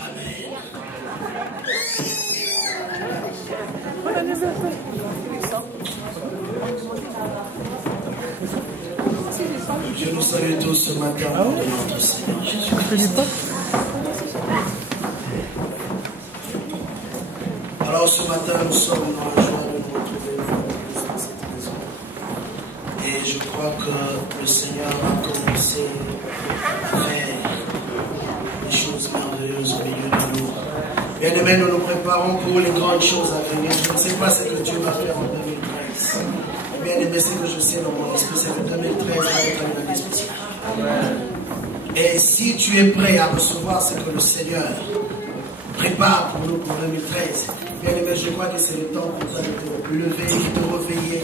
Amen. Je nous salue tous ce matin au nom de notre Seigneur Jésus-Christ. Alors ce matin, nous sommes dans la joie de nous retrouver dans cette maison. Et je crois que le Seigneur a commencé à faire des choses merveilleuses au milieu de nous. Bien aimés, nous nous préparons pour les grandes choses à venir. Je ne sais pas ce que Dieu va faire en 2013. Bien aimé, ce que je sais dans mon esprit, c'est que 2013 va être une année spéciale. Et si tu es prêt à recevoir ce que le Seigneur prépare pour nous pour 2013, bien aimé, je crois que c'est le temps pour toi de te lever, de te réveiller,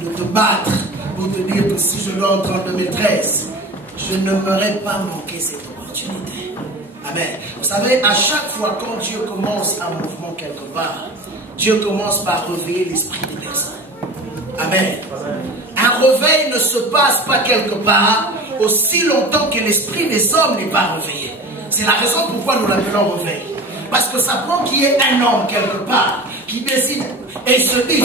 de te battre, pour te dire que si je dois entrer en 2013, je ne m'aurais pas manqué cette opportunité. Amen. Vous savez, à chaque fois quand Dieu commence un mouvement quelque part, Dieu commence par réveiller l'esprit des personnes. Amen. Un réveil ne se passe pas quelque part aussi longtemps que l'esprit des hommes n'est pas réveillé. C'est la raison pourquoi nous l'appelons réveil. Parce que ça prend qu'il y ait un homme quelque part qui décide et se dit,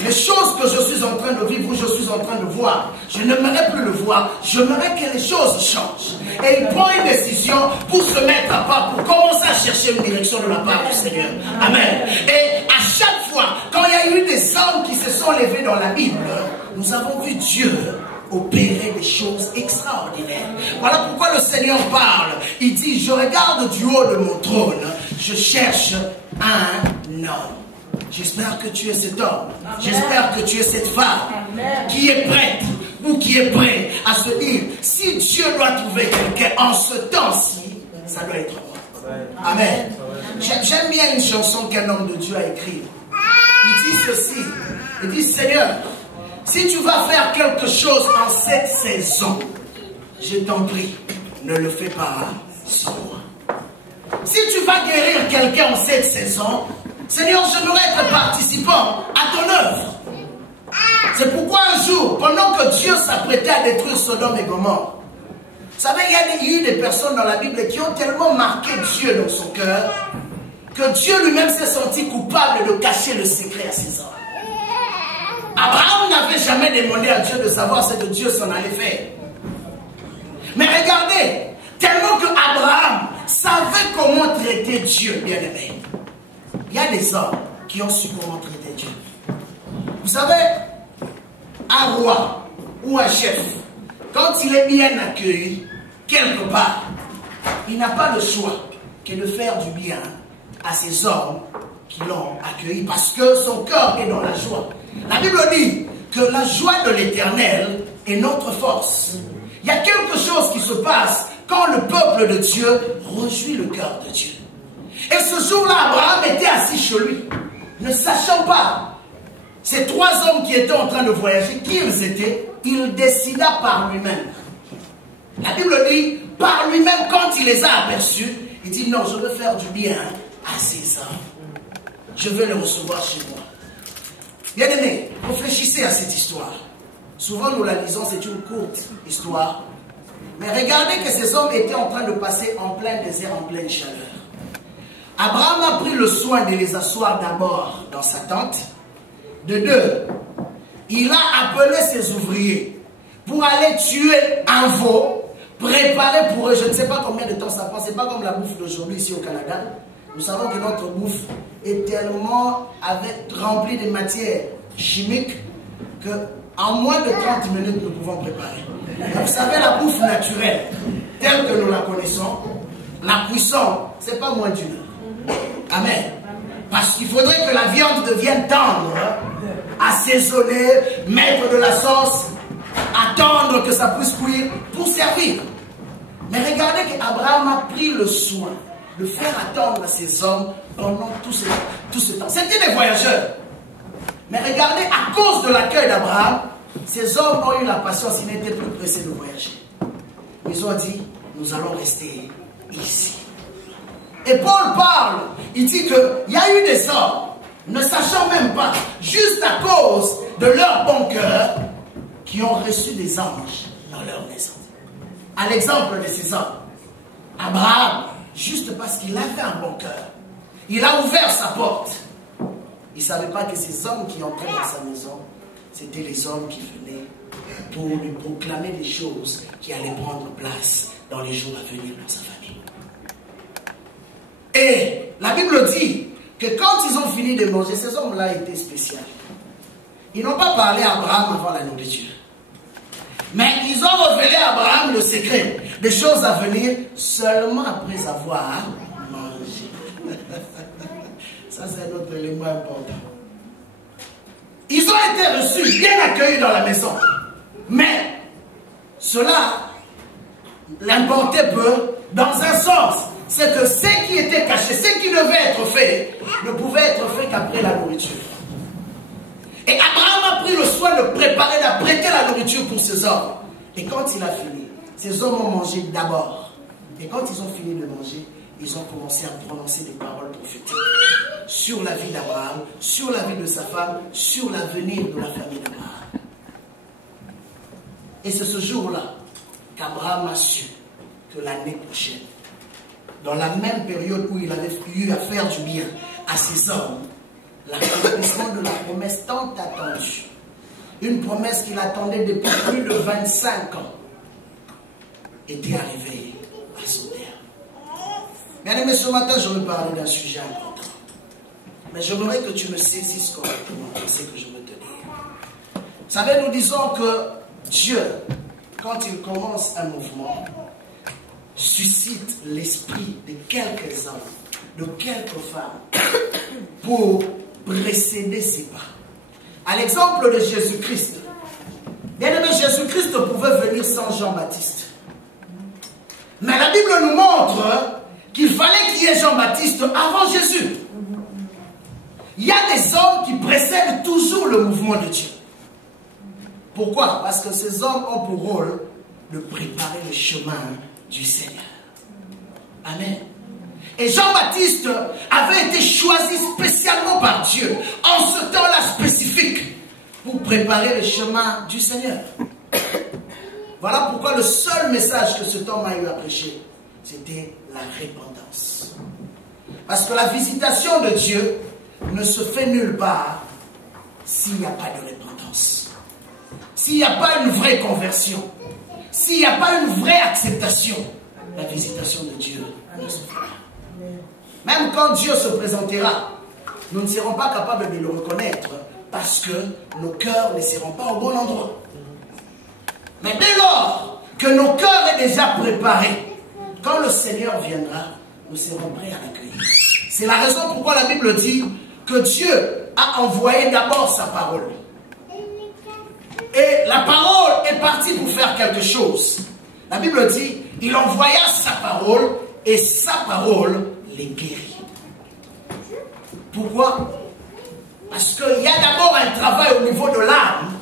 les choses que je suis en train de vivre ou je suis en train de voir, je n'aimerais plus le voir, j'aimerais que les choses changent. Et il prend une décision pour se mettre à part, pour commencer à chercher une direction de la part du Seigneur. Amen. Et à chaque fois, quand il y a eu des hommes qui se sont levés dans la Bible, nous avons vu Dieu opérer des choses extraordinaires. Voilà pourquoi le Seigneur parle. Il dit, je regarde du haut de mon trône, je cherche un homme. J'espère que tu es cet homme. J'espère que tu es cette femme qui est prête ou qui est prêt à se dire, si Dieu doit trouver quelqu'un en ce temps-ci, ça doit être moi. Amen. J'aime bien une chanson qu'un homme de Dieu a écrite. Il dit ceci. Il dit, Seigneur, si tu vas faire quelque chose en cette saison, je t'en prie, ne le fais pas sans moi. Si tu vas guérir quelqu'un en cette saison, Seigneur, j'aimerais être participant à ton œuvre. C'est pourquoi un jour, pendant que Dieu s'apprêtait à détruire Sodome et Gomorrhe, vous savez, il y a eu des personnes dans la Bible qui ont tellement marqué Dieu dans son cœur que Dieu lui-même s'est senti coupable de cacher le secret à ses hommes. Abraham n'avait jamais demandé à Dieu de savoir ce que Dieu s'en allait faire. Mais regardez, tellement que Abraham savait comment traiter Dieu, bien aimé. Il y a des hommes qui ont su comment traiter Dieu. Vous savez, un roi ou un chef, quand il est bien accueilli, quelque part, il n'a pas le choix que de faire du bien à ces hommes qui l'ont accueilli parce que son cœur est dans la joie. La Bible dit que la joie de l'Éternel est notre force. Il y a quelque chose qui se passe quand le peuple de Dieu réjouit le cœur de Dieu. Et ce jour-là, Abraham était assis chez lui, ne sachant pas, ces trois hommes qui étaient en train de voyager, qui ils étaient, il décida par lui-même. La Bible dit, par lui-même, quand il les a aperçus, il dit, non, je veux faire du bien à ces hommes. Je veux les recevoir chez moi. Bien aimés, réfléchissez à cette histoire. Souvent, nous la lisons, c'est une courte histoire. Mais regardez que ces hommes étaient en train de passer en plein désert, en pleine chaleur. Abraham a pris le soin de les asseoir d'abord dans sa tente. De deux, il a appelé ses ouvriers pour aller tuer un veau, préparer pour eux. Je ne sais pas combien de temps ça prend. Ce n'est pas comme la bouffe d'aujourd'hui ici au Canada. Nous savons que notre bouffe est tellement remplie de matières chimiques qu'en moins de 30 minutes, nous pouvons préparer. Vous savez, la bouffe naturelle, telle que nous la connaissons, la cuisson, ce n'est pas moins d'une heure. Amen. Parce qu'il faudrait que la viande devienne tendre, assaisonner, mettre de la sauce, attendre que ça puisse cuire pour servir. Mais regardez qu'Abraham a pris le soin de faire attendre ces hommes pendant tout ce temps. C'était des voyageurs. Mais regardez, à cause de l'accueil d'Abraham, ces hommes ont eu la patience, ils n'étaient plus pressés de voyager. Ils ont dit, nous allons rester ici. Et Paul parle, il dit qu'il y a eu des hommes, ne sachant même pas, juste à cause de leur bon cœur, qui ont reçu des anges dans leur maison. À l'exemple de ces hommes, Abraham, juste parce qu'il avait un bon cœur. Il a ouvert sa porte. Il ne savait pas que ces hommes qui entraient dans sa maison, c'était les hommes qui venaient pour lui proclamer des choses qui allaient prendre place dans les jours à venir dans sa famille. Et la Bible dit que quand ils ont fini de manger, ces hommes-là étaient spéciaux. Ils n'ont pas parlé à Abraham avant la nourriture. Mais ils ont révélé à Abraham le secret des choses à venir seulement après avoir mangé. Ça, c'est un autre élément important. Ils ont été reçus, bien accueillis dans la maison. Mais cela l'importait peu dans un sens. C'est que ce qui était caché, ce qui devait être fait, ne pouvait être fait qu'après la nourriture. Et Abraham a pris le soin de préparer, d'apprêter la nourriture pour ses hommes. Et quand il a fini, ces hommes ont mangé d'abord. Et quand ils ont fini de manger, ils ont commencé à prononcer des paroles prophétiques sur la vie d'Abraham, sur la vie de sa femme, sur l'avenir de la famille d'Abraham. Et c'est ce jour-là qu'Abraham a su que l'année prochaine, dans la même période où il avait eu à faire du bien à ses hommes, l'accomplissement de la promesse tant attendue, une promesse qu'il attendait depuis plus de 25 ans, était arrivée à son terme. Bien aimé, ce matin, je veux parler d'un sujet important. Mais j'aimerais que tu me saisisses correctement ce que je veux te dire. Vous savez, nous disons que Dieu, quand il commence un mouvement, suscite l'esprit de quelques hommes, de quelques femmes, pour précéder ses pas. À l'exemple de Jésus-Christ, bien aimé, Jésus-Christ pouvait venir sans Jean-Baptiste. Mais la Bible nous montre qu'il fallait qu'il y ait Jean-Baptiste avant Jésus. Il y a des hommes qui précèdent toujours le mouvement de Dieu. Pourquoi? Parce que ces hommes ont pour rôle de préparer le chemin du Seigneur. Amen. Et Jean-Baptiste avait été choisi spécialement par Dieu, en ce temps-là spécifique, pour préparer le chemin du Seigneur. Voilà pourquoi le seul message que cet homme a eu à prêcher, c'était la repentance. Parce que la visitation de Dieu ne se fait nulle part s'il n'y a pas de repentance. S'il n'y a pas une vraie conversion, s'il n'y a pas une vraie acceptation, la visitation de Dieu ne se fera pas. Même quand Dieu se présentera, nous ne serons pas capables de le reconnaître parce que nos cœurs ne seront pas au bon endroit. Mais dès lors que nos cœurs sont déjà préparés, quand le Seigneur viendra, nous serons prêts à l'accueillir. C'est la raison pourquoi la Bible dit que Dieu a envoyé d'abord sa parole. Et la parole est partie pour faire quelque chose. La Bible dit, il envoya sa parole et sa parole les guérit. Pourquoi? Parce qu'il y a d'abord un travail au niveau de l'âme,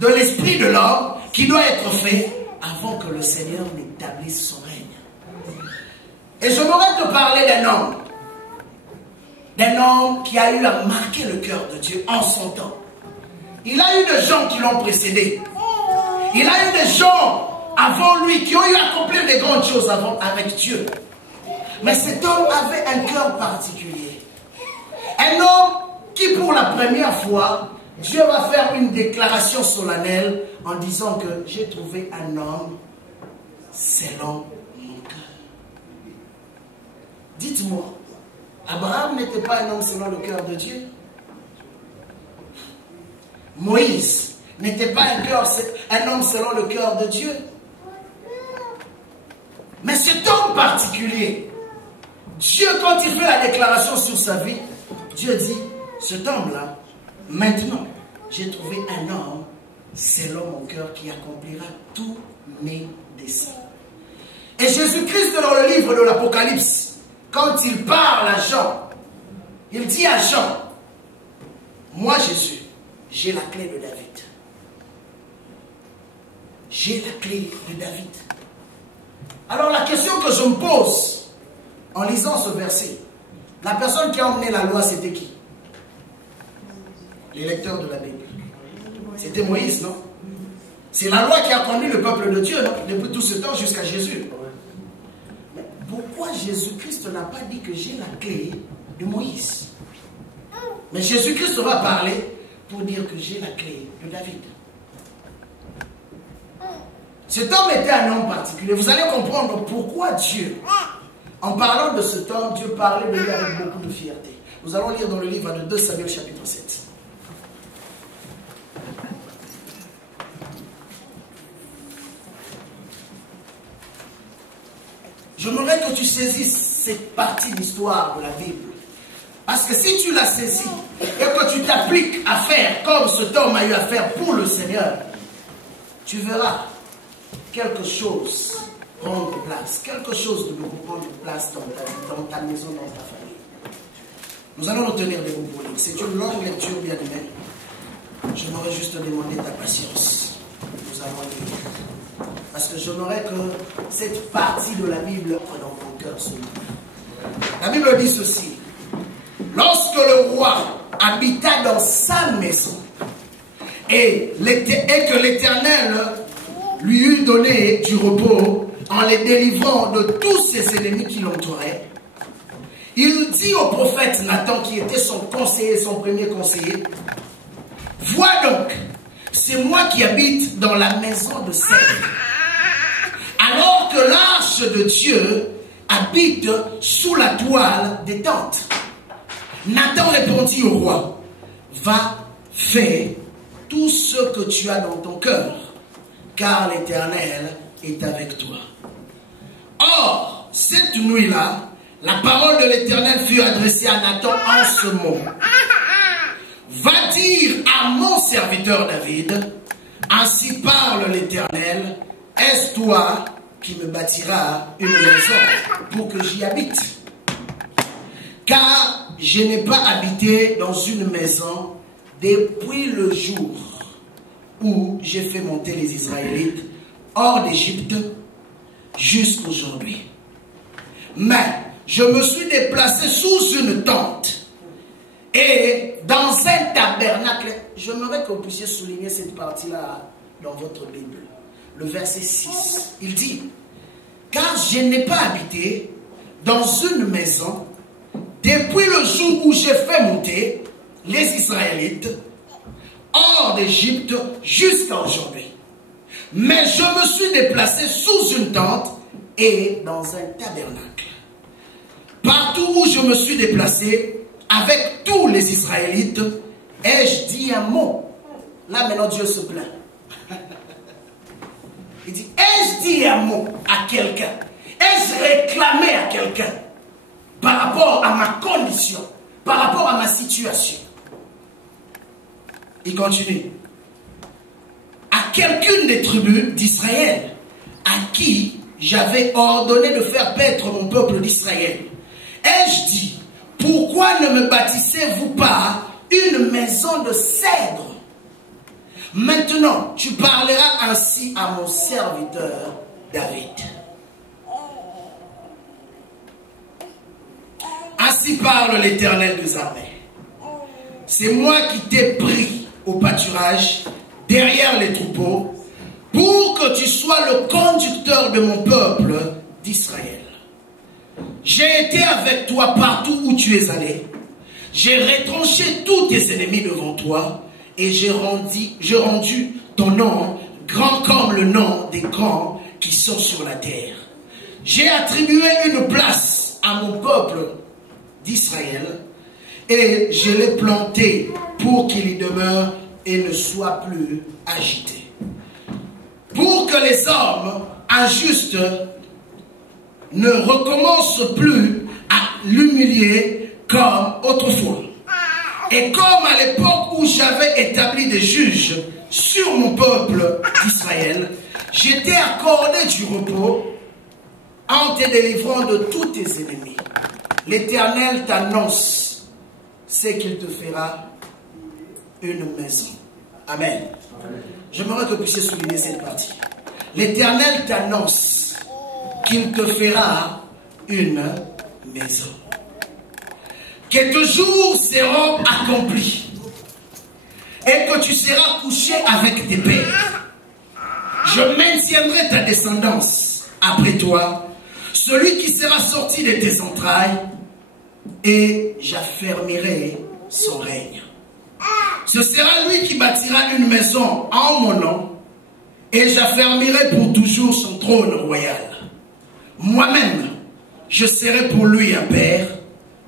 de l'esprit de l'homme, qui doit être fait avant que le Seigneur n'établisse son règne. Et je voudrais te parler d'un homme qui a eu à marquer le cœur de Dieu en son temps. Il a eu des gens qui l'ont précédé. Il a eu des gens avant lui qui ont eu à accomplir des grandes choses avec Dieu. Mais cet homme avait un cœur particulier. Un homme qui pour la première fois, Dieu va faire une déclaration solennelle en disant que j'ai trouvé un homme selon mon cœur. Dites-moi, Abraham n'était pas un homme selon le cœur de Dieu? Moïse n'était pas un homme selon le cœur de Dieu? Mais cet homme particulier, Dieu, quand il fait la déclaration sur sa vie, Dieu dit, cet homme-là, maintenant, j'ai trouvé un homme selon mon cœur qui accomplira tous mes desseins. Et Jésus-Christ, dans le livre de l'Apocalypse, quand il parle à Jean, il dit à Jean, moi Jésus, j'ai la clé de David. J'ai la clé de David. Alors la question que je me pose en lisant ce verset, la personne qui a emmené la loi, c'était qui? Les lecteurs de la Bible. C'était Moïse, non? C'est la loi qui a conduit le peuple de Dieu, non? Depuis tout ce temps jusqu'à Jésus. Mais pourquoi Jésus-Christ n'a pas dit que j'ai la clé de Moïse? Mais Jésus-Christ va parler pour dire que j'ai la clé de David. Cet homme était un homme particulier. Vous allez comprendre pourquoi Dieu, en parlant de cet homme, Dieu parlait de lui avec beaucoup de fierté. Nous allons lire dans le livre de 2 Samuel chapitre 7. J'aimerais que tu saisisses cette partie de l'histoire de la Bible. Parce que si tu la saisis et que tu t'appliques à faire comme cet homme a eu à faire pour le Seigneur, tu verras quelque chose prendre place, quelque chose de beaucoup prendre place dans ta vie, dans ta maison, dans ta famille. Nous allons retenir des mots pour lire. C'est une longue lecture, bien aimée. J'aimerais juste demander ta patience. Nous allons lire. Parce que j'aimerais que cette partie de la Bible entre dans ton cœur ce matin. La Bible dit ceci. Lorsque le roi habita dans sa maison et que l'Éternel lui eut donné du repos en les délivrant de tous ses ennemis qui l'entouraient, il dit au prophète Nathan, qui était son conseiller, son premier conseiller, « Vois donc, c'est moi qui habite dans la maison de cèdre, alors que l'arche de Dieu habite sous la toile des tentes. » Nathan répondit au roi, « Va, fais tout ce que tu as dans ton cœur, car l'Éternel est avec toi. » Or, cette nuit-là, la parole de l'Éternel fut adressée à Nathan en ce mot. « Va dire à mon serviteur David, ainsi parle l'Éternel, est-ce toi qui me bâtiras une maison pour que j'y habite? Car je n'ai pas habité dans une maison depuis le jour où j'ai fait monter les Israélites hors d'Égypte jusqu'aujourd'hui. Mais je me suis déplacé sous une tente et dans un tabernacle. J'aimerais que vous puissiez souligner cette partie-là dans votre Bible. Le verset 6, il dit, « Car je n'ai pas habité dans une maison depuis le jour où j'ai fait monter les Israélites hors d'Égypte jusqu'à aujourd'hui. Mais je me suis déplacé sous une tente et dans un tabernacle. Partout où je me suis déplacé avec tous les Israélites, ai-je dit un mot? » Là maintenant Dieu se plaint. Il dit, ai-je dit un mot à quelqu'un? Ai-je réclamé à quelqu'un par rapport à ma condition, par rapport à ma situation? Il continue. À quelqu'une des tribus d'Israël, à qui j'avais ordonné de faire paître mon peuple d'Israël, ai-je dit, pourquoi ne me bâtissez-vous pas une maison de cèdre? Maintenant, tu parleras ainsi à mon serviteur David. Ainsi parle l'Éternel des armées. C'est moi qui t'ai pris au pâturage, derrière les troupeaux, pour que tu sois le conducteur de mon peuple d'Israël. J'ai été avec toi partout où tu es allé. J'ai retranché tous tes ennemis devant toi et j'ai rendu ton nom grand comme le nom des grands qui sont sur la terre. J'ai attribué une place à mon peuple d'Israël et je l'ai planté pour qu'il y demeure et ne soit plus agité. Pour que les hommes injustes ne recommencent plus à l'humilier comme autrefois. Et comme à l'époque où j'avais établi des juges sur mon peuple d'Israël, j'étais accordé du repos en te délivrant de tous tes ennemis. L'Éternel t'annonce ce qu'il te fera une maison. Amen. J'aimerais que vous puissiez souligner cette partie. L'Éternel t'annonce qu'il te fera une maison. Que tes jours seront accomplis et que tu seras couché avec tes pères. Je maintiendrai ta descendance après toi celui qui sera sorti de tes entrailles, et j'affermirai son règne. Ce sera lui qui bâtira une maison en mon nom, et j'affermirai pour toujours son trône royal. Moi-même, je serai pour lui un père,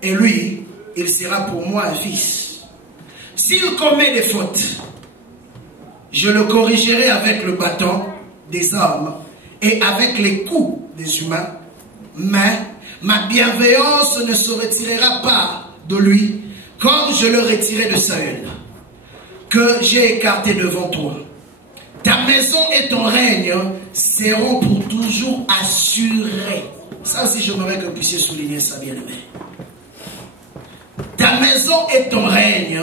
et lui, il sera pour moi un fils. S'il commet des fautes, je le corrigerai avec le bâton des hommes et avec les coups des humains, mais ma bienveillance ne se retirera pas de lui, comme je le retirai de Saül, que j'ai écarté devant toi. Ta maison et ton règne seront pour toujours assurés. Ça aussi, j'aimerais que vous puissiez souligner ça, bien-aimé. Ta maison et ton règne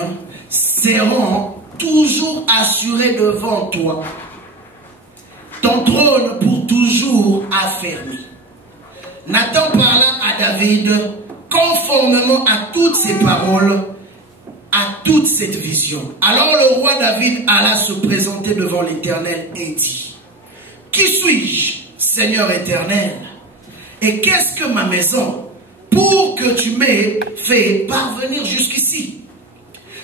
seront toujours assurés devant toi. Ton trône pour toujours affermi. Nathan parla à David conformément à toutes ses paroles, à toute cette vision. Alors le roi David alla se présenter devant l'Éternel et dit: Qui suis-je, Seigneur éternel? Et qu'est-ce que ma maison pour que tu m'aies fait parvenir jusqu'ici?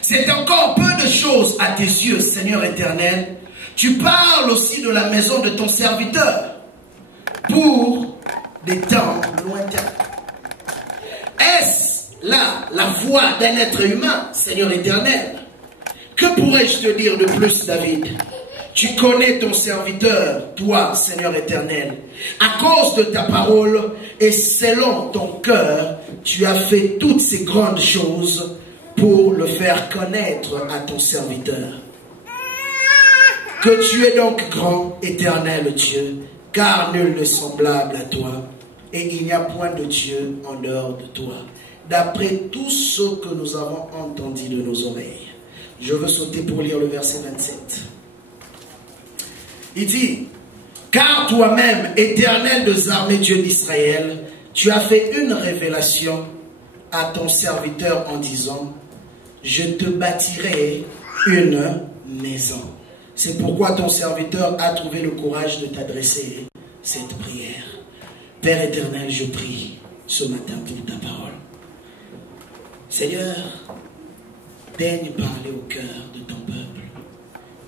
C'est encore peu de choses à tes yeux, Seigneur éternel. Tu parles aussi de la maison de ton serviteur pour des temps lointains. Est-ce là la voix d'un être humain, Seigneur éternel? Que pourrais-je te dire de plus, David? Tu connais ton serviteur, toi, Seigneur éternel. À cause de ta parole et selon ton cœur, tu as fait toutes ces grandes choses pour le faire connaître à ton serviteur. Que tu es donc grand, éternel Dieu, car nul n'est semblable à toi, et il n'y a point de Dieu en dehors de toi. D'après tout ce que nous avons entendu de nos oreilles. Je veux sauter pour lire le verset 27. Il dit: Car toi-même, éternel des armées, Dieu d'Israël, tu as fait une révélation à ton serviteur en disant: Je te bâtirai une maison. C'est pourquoi ton serviteur a trouvé le courage de t'adresser cette prière. Père éternel, je prie ce matin pour ta parole. Seigneur, daigne parler au cœur de ton peuple.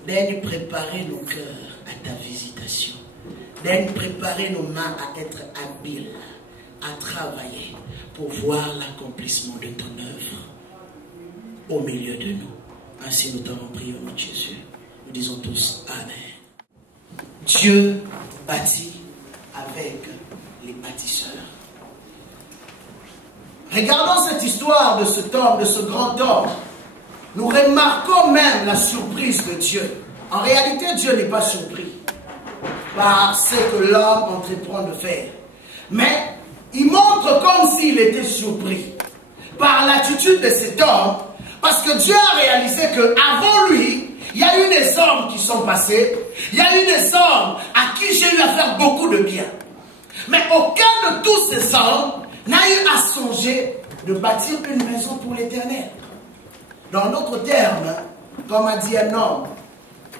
Daigne préparer nos cœurs à ta visitation. Daigne préparer nos mains à être habiles, à travailler pour voir l'accomplissement de ton œuvre au milieu de nous. Ainsi nous t'avons prié au nom de Jésus. Nous disons tous Amen. Dieu bâtit avec les bâtisseurs. Regardons cette histoire de cet homme, de ce grand homme. Nous remarquons même la surprise de Dieu. En réalité, Dieu n'est pas surpris par ce que l'homme entreprend de faire. Mais il montre comme s'il était surpris par l'attitude de cet homme, parce que Dieu a réalisé qu'avant lui, il y a eu des hommes qui sont passés, il y a eu des hommes à qui j'ai eu à faire beaucoup de bien. Mais aucun de tous ces hommes n'a eu à songer de bâtir une maison pour l'Éternel. Dans d'autres termes, comme a dit un homme,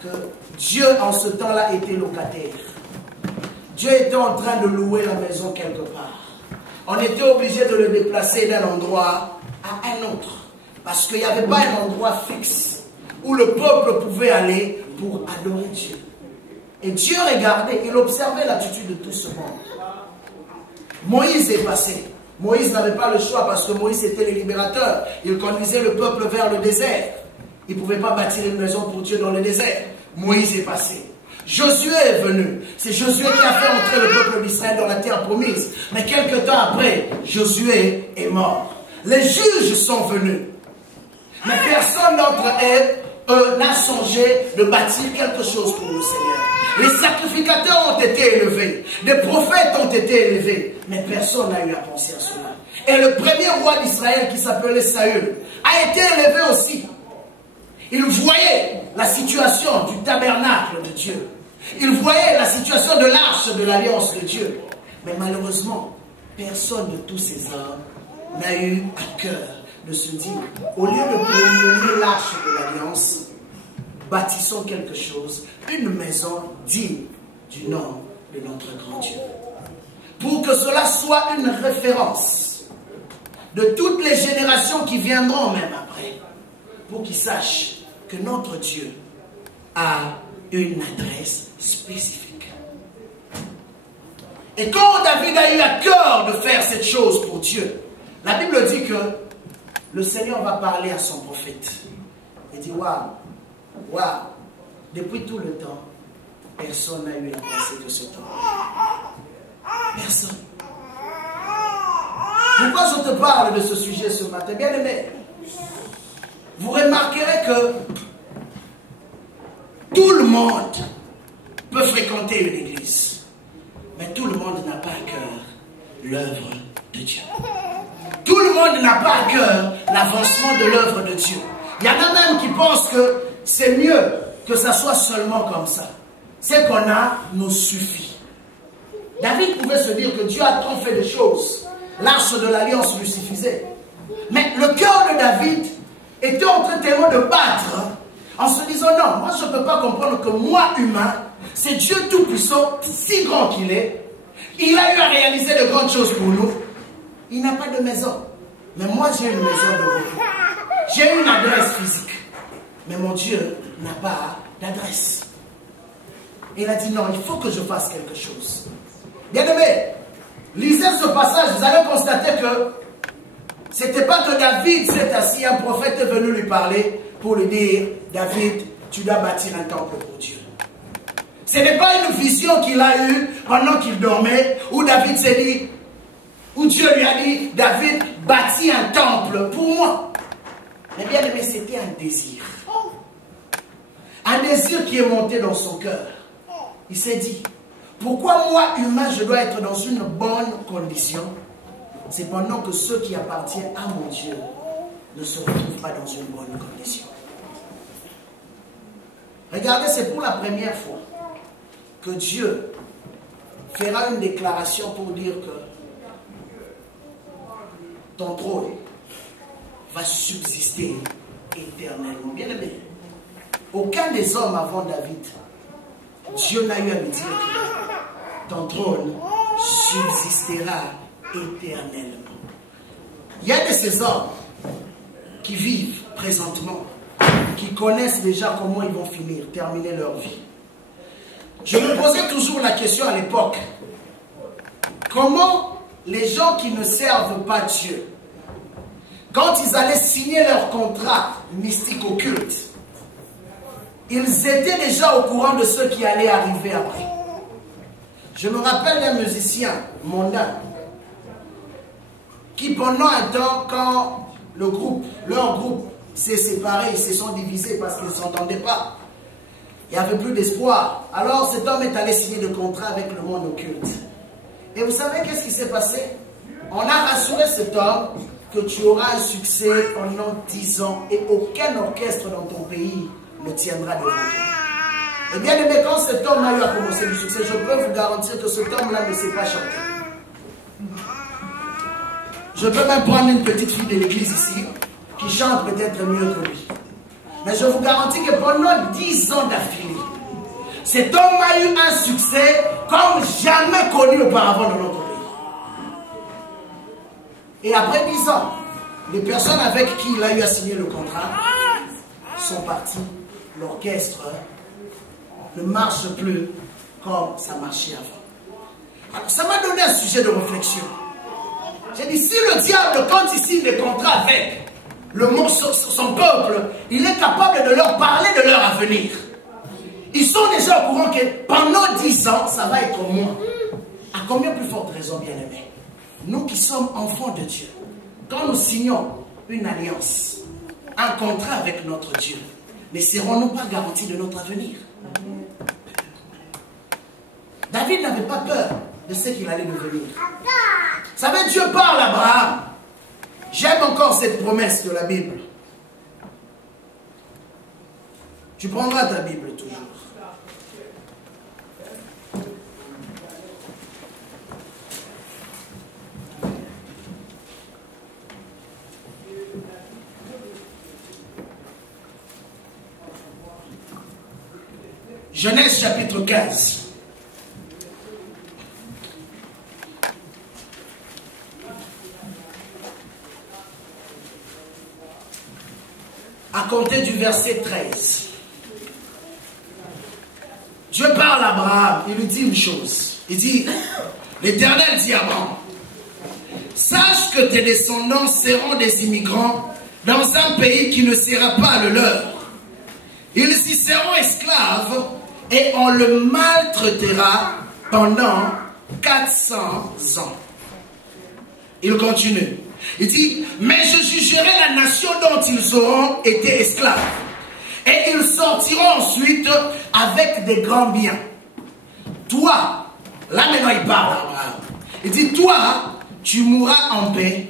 que Dieu en ce temps-là était locataire. Dieu était en train de louer la maison quelque part. On était obligé de le déplacer d'un endroit à un autre. Parce qu'il n'y avait pas un endroit fixe où le peuple pouvait aller pour adorer Dieu. Et Dieu regardait, il observait l'attitude de tout ce monde. Moïse est passé. Moïse n'avait pas le choix parce que Moïse était le libérateur. Il conduisait le peuple vers le désert. Il ne pouvait pas bâtir une maison pour Dieu dans le désert. Moïse est passé. Josué est venu. C'est Josué qui a fait entrer le peuple d'Israël dans la terre promise. Mais quelque temps après, Josué est mort. Les juges sont venus. Mais personne d'entre eux n'a songé de bâtir quelque chose pour le Seigneur. Les sacrificateurs ont été élevés. Des prophètes ont été élevés. Mais personne n'a eu à penser à cela. Et le premier roi d'Israël qui s'appelait Saül a été élevé aussi. Il voyait la situation du tabernacle de Dieu. Il voyait la situation de l'arche de l'alliance de Dieu. Mais malheureusement, personne de tous ces hommes n'a eu à cœur de se dire, au lieu de prémunir l'arche de l'alliance, bâtissons quelque chose, une maison digne du nom de notre grand Dieu. Pour que cela soit soit une référence de toutes les générations qui viendront même après, pour qu'ils sachent que notre Dieu a une adresse spécifique. Et quand David a eu à cœur de faire cette chose pour Dieu, la Bible dit que le Seigneur va parler à son prophète. Il dit, waouh, waouh, depuis tout le temps, personne n'a eu la pensée de ce temps. Personne. Pourquoi je te parle de ce sujet ce matin? Bien aimé, vous remarquerez que tout le monde peut fréquenter une église, mais tout le monde n'a pas à cœur l'œuvre de Dieu. Tout le monde n'a pas à cœur l'avancement de l'œuvre de Dieu. Il y en a même qui pensent que c'est mieux que ça soit seulement comme ça. C'est qu'on a nous suffit. David pouvait se dire que Dieu a tant fait de choses. L'arche de l'alliance lui suffisait. Mais le cœur de David était en train tellement de battre en se disant non, moi je ne peux pas comprendre que moi humain, c'est Dieu tout-puissant, si grand qu'il est. Il a eu à réaliser de grandes choses pour nous. Il n'a pas de maison. Mais moi j'ai une maison de repos. J'ai une adresse physique. Mais mon Dieu n'a pas d'adresse. Il a dit non, il faut que je fasse quelque chose. Bien aimé, lisez ce passage, vous allez constater que c'était pas que David s'est assis, un prophète est venu lui parler pour lui dire, David, tu dois bâtir un temple pour Dieu. Ce n'est pas une vision qu'il a eue pendant qu'il dormait, où David s'est dit, où Dieu lui a dit, David, bâtis un temple pour moi. Mais bien aimé, c'était un désir. Un désir qui est monté dans son cœur. Il s'est dit, pourquoi moi, humain, je dois être dans une bonne condition? C'est pendant que ceux qui appartiennent à mon Dieu ne se retrouvent pas dans une bonne condition. Regardez, c'est pour la première fois que Dieu fera une déclaration pour dire que ton trône va subsister éternellement. Bien aimé, aucun des hommes avant David, Dieu n'a eu à lui dire que ton trône subsistera éternellement. Il y a de ces hommes qui vivent présentement, qui connaissent déjà comment ils vont finir, terminer leur vie. Je me posais toujours la question à l'époque, comment les gens qui ne servent pas Dieu, quand ils allaient signer leur contrat mystique occulte, ils étaient déjà au courant de ce qui allait arriver après. Je me rappelle d'un musicien mondain qui pendant un temps, quand leur groupe s'est séparé, ils se sont divisés parce qu'ils ne s'entendaient pas, il n'y avait plus d'espoir. Alors cet homme est allé signer le contrat avec le monde occulte. Et vous savez qu'est-ce qui s'est passé? On a rassuré cet homme que tu auras un succès pendant 10 ans et aucun orchestre dans ton pays ne tiendra devant toi. Et bien aimé, quand cet homme a eu à commencer le succès, je peux vous garantir que cet homme-là ne sait pas chanter. Je peux même prendre une petite fille de l'église ici qui chante peut-être mieux que lui. Mais je vous garantis que pendant 10 ans d'affilée, cet homme a eu un succès comme jamais connu auparavant dans notre pays. Et après 10 ans, les personnes avec qui il a eu à signer le contrat sont parties. L'orchestre ne marche plus comme ça marchait avant. Alors, ça m'a donné un sujet de réflexion. J'ai dit, si le diable, quand il signe des contrats avec son peuple, il est capable de leur parler de leur avenir. Ils sont déjà au courant que pendant 10 ans, ça va être moins. À combien plus forte raison, bien-aimés? Nous qui sommes enfants de Dieu, quand nous signons une alliance, un contrat avec notre Dieu, ne serons-nous pas garantis de notre avenir? David n'avait pas peur de ce qu'il allait devenir. Vous savez, Dieu parle à Abraham. J'aime encore cette promesse de la Bible. Tu prendras ta Bible toujours. Genèse chapitre 15. à compter du verset 13. Dieu parle à Abraham, il lui dit une chose. Il dit, l'Éternel dit à Abraham, sache que tes descendants seront des immigrants dans un pays qui ne sera pas le leur. Ils y seront esclaves et on le maltraitera pendant 400 ans. Il continue. Il dit, mais je jugerai la nation dont ils auront été esclaves. Et ils sortiront ensuite avec des grands biens. Toi, là maintenant il parle à Abraham. Il dit, toi, tu mourras en paix.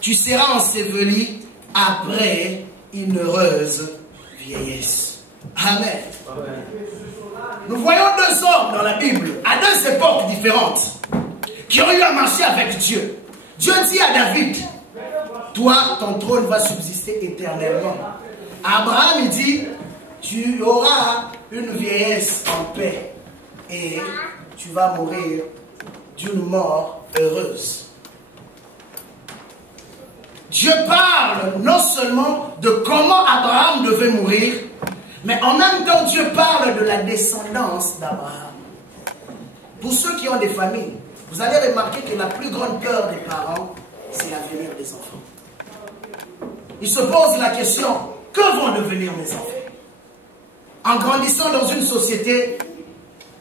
Tu seras enseveli après une heureuse vieillesse. Amen. Amen. Nous voyons deux hommes dans la Bible, à deux époques différentes, qui ont eu à marcher avec Dieu. Dieu dit à David, toi, ton trône va subsister éternellement. Abraham, il dit, tu auras une vieillesse en paix et tu vas mourir d'une mort heureuse. Dieu parle non seulement de comment Abraham devait mourir, mais en même temps Dieu parle de la descendance d'Abraham. Pour ceux qui ont des familles, vous allez remarquer que la plus grande peur des parents, c'est l'avenir des enfants. Ils se posent la question, que vont devenir mes enfants? En grandissant dans une société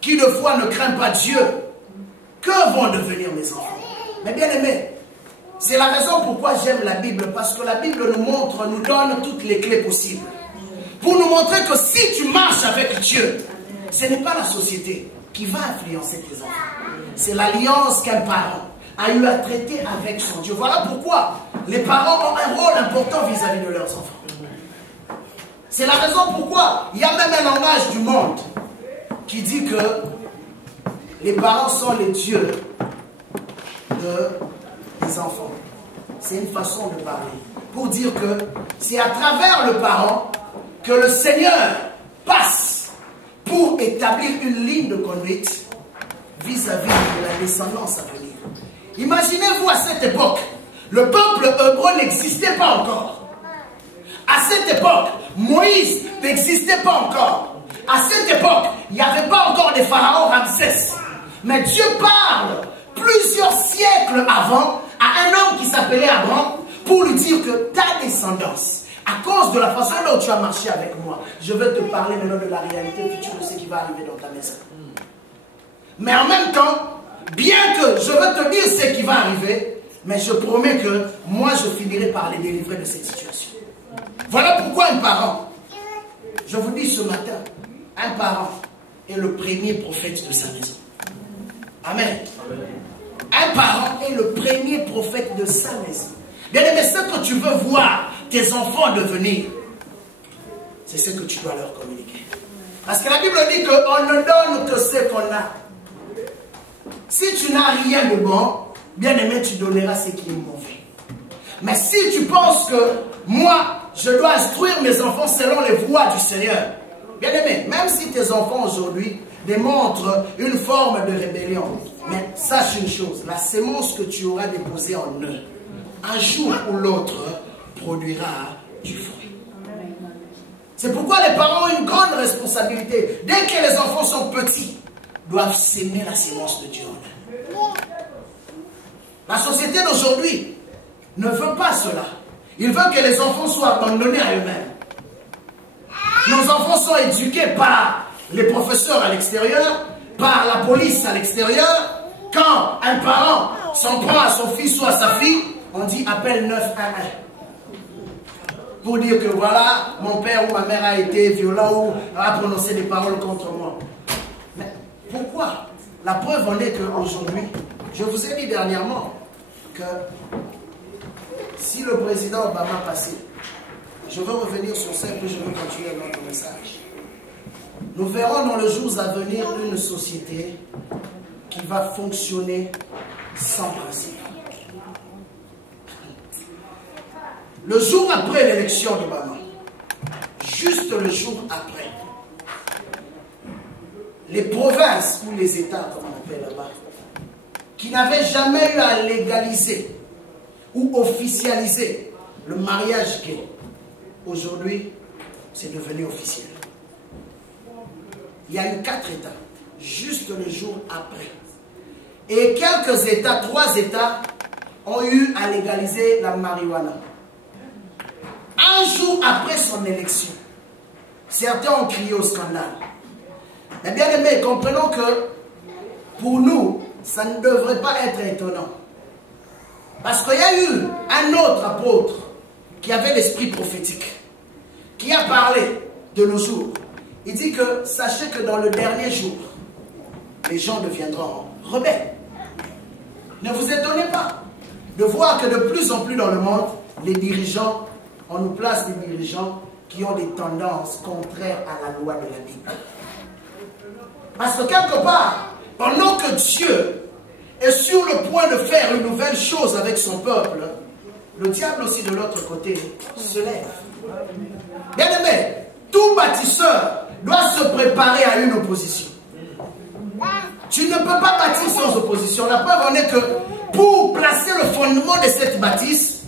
qui de foi ne craint pas Dieu, que vont devenir mes enfants? Mais bien aimés, c'est la raison pourquoi j'aime la Bible, parce que la Bible nous montre, nous donne toutes les clés possibles. Pour nous montrer que si tu marches avec Dieu, ce n'est pas la société qui va influencer tes enfants. C'est l'alliance qu'un parent a eu à traiter avec son Dieu. Voilà pourquoi les parents ont un rôle important vis-à-vis de leurs enfants. C'est la raison pourquoi il y a même un langage du monde qui dit que les parents sont les dieux des enfants. C'est une façon de parler. Pour dire que c'est à travers le parent que le Seigneur passe pour établir une ligne de conduite vis-à-vis de la descendance à venir. Imaginez-vous à cette époque, le peuple hébreu n'existait pas encore. À cette époque, Moïse n'existait pas encore. À cette époque, il n'y avait pas encore de pharaon Ramsès. Mais Dieu parle plusieurs siècles avant à un homme qui s'appelait Abraham pour lui dire que ta descendance, à cause de la façon dont tu as marché avec moi, je vais te parler maintenant de la réalité future de ce qui va arriver dans ta maison. Mais en même temps, bien que je vais te dire ce qui va arriver, mais je promets que moi je finirai par les délivrer de cette situation. Voilà pourquoi un parent, je vous dis ce matin, un parent est le premier prophète de sa maison. Amen. Un parent est le premier prophète de sa maison. Bien aimé, ce que tu veux voir tes enfants devenir, c'est ce que tu dois leur communiquer. Parce que la Bible dit qu'on ne donne que ce qu'on a. Si tu n'as rien de bon, bien aimé, tu donneras ce qui est mauvais. Mais si tu penses que moi, je dois instruire mes enfants selon les voies du Seigneur, bien aimé, même si tes enfants aujourd'hui démontrent une forme de rébellion, mais sache une chose, la sémence que tu auras déposée en eux, un jour ou l'autre, produira du fruit. C'est pourquoi les parents ont une grande responsabilité. Dès que les enfants sont petits, doivent s'aimer la sémence de Dieu. La société d'aujourd'hui ne veut pas cela. Il veut que les enfants soient abandonnés à eux-mêmes. Nos enfants sont éduqués par les professeurs à l'extérieur, par la police à l'extérieur. Quand un parent s'en prend à son fils ou à sa fille, on dit appelle 911. Pour dire que voilà, mon père ou ma mère a été violent ou a prononcé des paroles contre moi. Mais pourquoi? La preuve en est qu'aujourd'hui, je vous ai dit dernièrement que si le président Obama passait, je veux revenir sur ça et puis je veux continuer notre message. Nous verrons dans les jours à venir une société qui va fonctionner sans principe. Le jour après l'élection d'Obama, juste le jour après, les provinces ou les États, comme on appelle là-bas, qui n'avaient jamais eu à légaliser ou officialiser le mariage gay, aujourd'hui, c'est devenu officiel. Il y a eu 4 États, juste le jour après. Et quelques États, 3 États, ont eu à légaliser la marijuana. Un jour après son élection, certains ont crié au scandale. Mais bien aimés, comprenons que pour nous, ça ne devrait pas être étonnant. Parce qu'il y a eu un autre apôtre qui avait l'esprit prophétique, qui a parlé de nos jours. Il dit que, sachez que dans le dernier jour, les gens deviendront rebelles. Ne vous étonnez pas de voir que de plus en plus dans le monde, les dirigeants, on nous place des dirigeants qui ont des tendances contraires à la loi de la Bible. Parce que quelque part, pendant que Dieu est sur le point de faire une nouvelle chose avec son peuple, le diable aussi de l'autre côté se lève. Bien aimé, tout bâtisseur doit se préparer à une opposition. Tu ne peux pas bâtir sans opposition. La preuve en est que pour placer le fondement de cette bâtisse,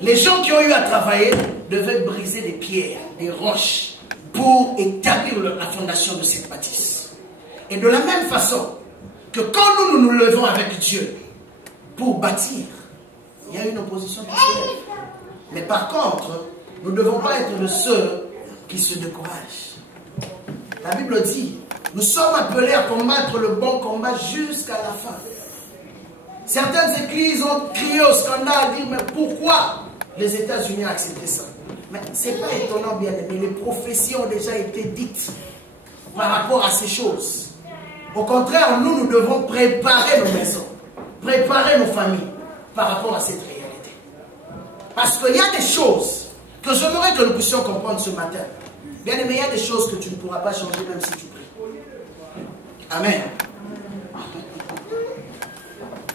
les gens qui ont eu à travailler devaient briser des pierres, des roches, pour établir la fondation de cette bâtisse. Et de la même façon que quand nous nous levons avec Dieu pour bâtir, il y a une opposition qui se lève. Mais par contre, nous ne devons pas être de ceux qui se découragent. La Bible dit, nous sommes appelés à combattre le bon combat jusqu'à la fin. Certaines églises ont crié au scandale, dire mais pourquoi les États-Unis ont accepté ça? Mais ce n'est pas étonnant, bien aimé, les prophéties ont déjà été dites par rapport à ces choses. Au contraire, nous devons préparer nos maisons, préparer nos familles par rapport à cette réalité. Parce qu'il y a des choses que j'aimerais que nous puissions comprendre ce matin. Bien aimé, il y a des choses que tu ne pourras pas changer même si tu pries. Amen.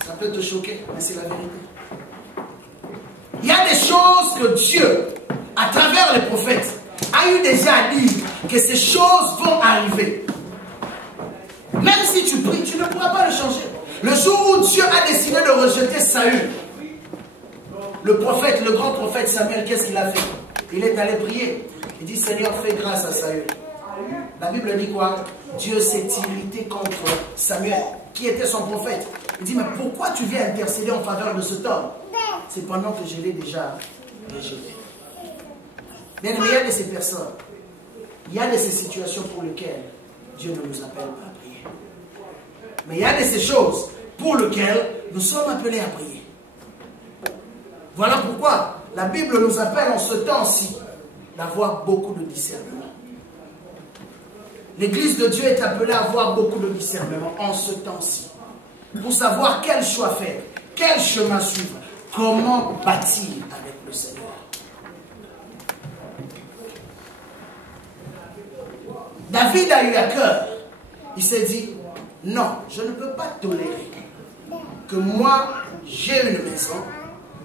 Ça peut te choquer, mais c'est la vérité. Il y a des choses que Dieu, à travers les prophètes, a eu déjà à dire que ces choses vont arriver. Même si tu pries, tu ne pourras pas le changer. Le jour où Dieu a décidé de rejeter Saül, le prophète, le grand prophète Samuel, qu'est-ce qu'il a fait? Il est allé prier. Il dit, Seigneur, fais grâce à Saül. La Bible dit quoi? Dieu s'est irrité contre Samuel, qui était son prophète. Il dit, mais pourquoi tu viens intercéder en faveur de cet homme? C'est pendant que je l'ai déjà rejeté. Bien aimé, il y a de ces personnes, il y a de ces situations pour lesquelles Dieu ne nous appelle pas à prier. Mais il y a de ces choses pour lesquelles nous sommes appelés à prier. Voilà pourquoi la Bible nous appelle en ce temps-ci d'avoir beaucoup de discernement. L'Église de Dieu est appelée à avoir beaucoup de discernement en ce temps-ci. Pour savoir quel choix faire, quel chemin suivre, comment bâtir avec le Seigneur. David a eu à cœur. Il s'est dit, non, je ne peux pas tolérer que moi, j'ai une maison,